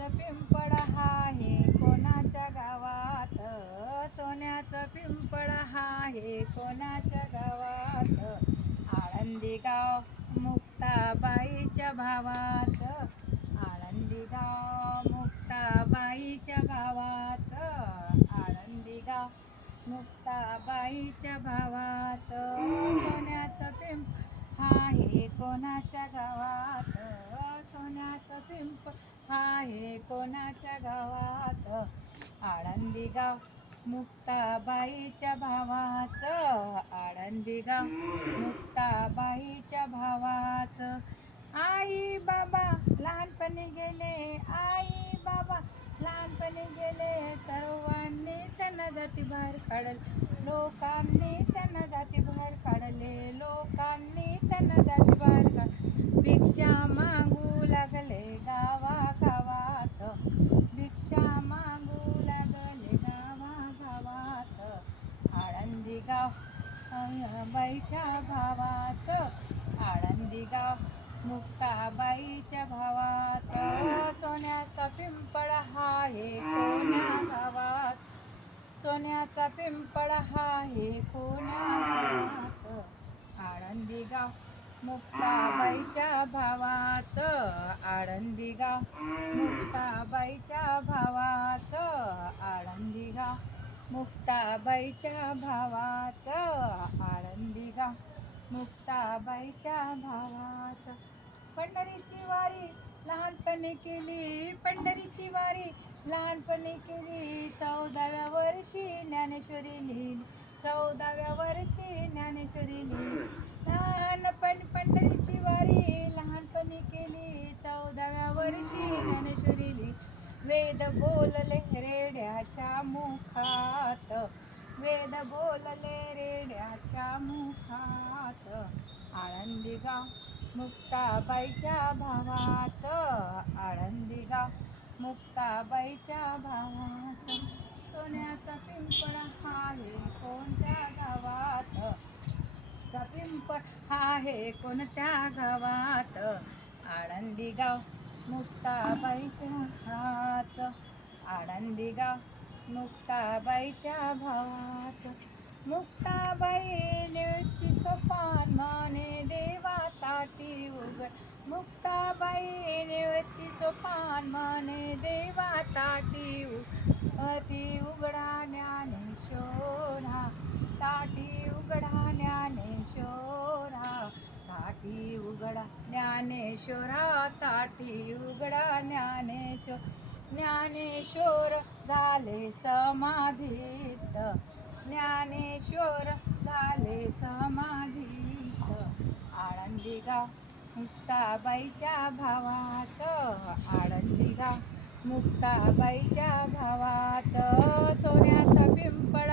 सोन्याचं पिंपळ आहे कोणाच्या गावात, सोन्याचं पिंपळ आहे कोणाच्या गावात. आळंदी गाव मुक्ताबाईच्या भावात, आळंदी गाव मुक्ताबाईच्या भावात, आळंदी गाव मुक्ताबाईच्या भावात. सोन्याचं पिंपळ आहे कोणाच्या गावात, सोन्याचं पिंपळ आहे कोणाच्या गावात. आळंदी गाव मुक्ताबाईच्या भावाच, आळंदी गाव मुक्ताबाईच्या भावाच. आई बाबा लहानपणी गेले, आई बाबा लहानपणी गेले, सर्वांनी त्यांना जाती बाहेर काढले, लोकांनी त्यांना जाती बाहेर काढले, लोकांनी त्यांना जाती बाहेर काढले. भिक्षा मागू लागले गावागावात, भिक्षा मागू लागले गावागावात. आळंदी गाव बाईच्या भावात, आळंदी गाव मुक्ताबाईच्या भावात. सोन्याचा पिंपळ आहे कोण्या गावात, सोन्याचा पिंपळ आहे कोण्या गावात. आळंदी गाव मुक्ताबाईच्या भावाच, आळंदी गाव मुक्ताबाईच्या भावाच, आळंदी गाव मुक्ताबाईच्या भावाच, आळंदी गाव मुक्ताबाईच्या भावाच. पंढरीची वारी लहानपणी केली, पंढरीची वारी लहानपणी केली, 14व्या वर्षी ज्ञानेश्वरी लिहिली, 14व्या वर्षी ज्ञानेश्वरी लिहिली. लहानपणी पंढरीची वारी लहानपणी केली, 14व्या वर्षी ज्ञानेश्वरी लिहिली. वेद बोलले रेड्याच्या मुखात, वेद बोलले रेड्याच्या मुखात. आळंदी गाव मुक्ताबाईच्या भावात, आळंदी गाव मुक्ताबाईच्या भावात. सोन्याचा पिंपळ आहे कोणत्या गावात, चा पिंपळ आहे कोणत्या गावात. आळंदी गाव मुक्ताबाईच्या भावात, आळंदी गाव मुक्ताबाईच्या भावात. मुक्ताबाई निवृत्ती सोपान म्हणे देवा ताटी उघड, मुक्ताबाई निवृत्ती सोपान म्हणे देवा ताटी उघडा ज्ञानेश्वरा, ताटी उघडा ज्ञानेश्वरा, ताटी उघडा ज्ञानेश्वरा, ताटी उघडा ज्ञानेश्वर. ज्ञानेश्वर झाले समाधीस्थ, ज्ञानेश्वर झाले समाधीस्थ. आळंदी गाव मुक्ताबाईच्या भावाच, आळंदी गाव मुक्ताबाईच्या भावाच. सोन्याचा पिंपळ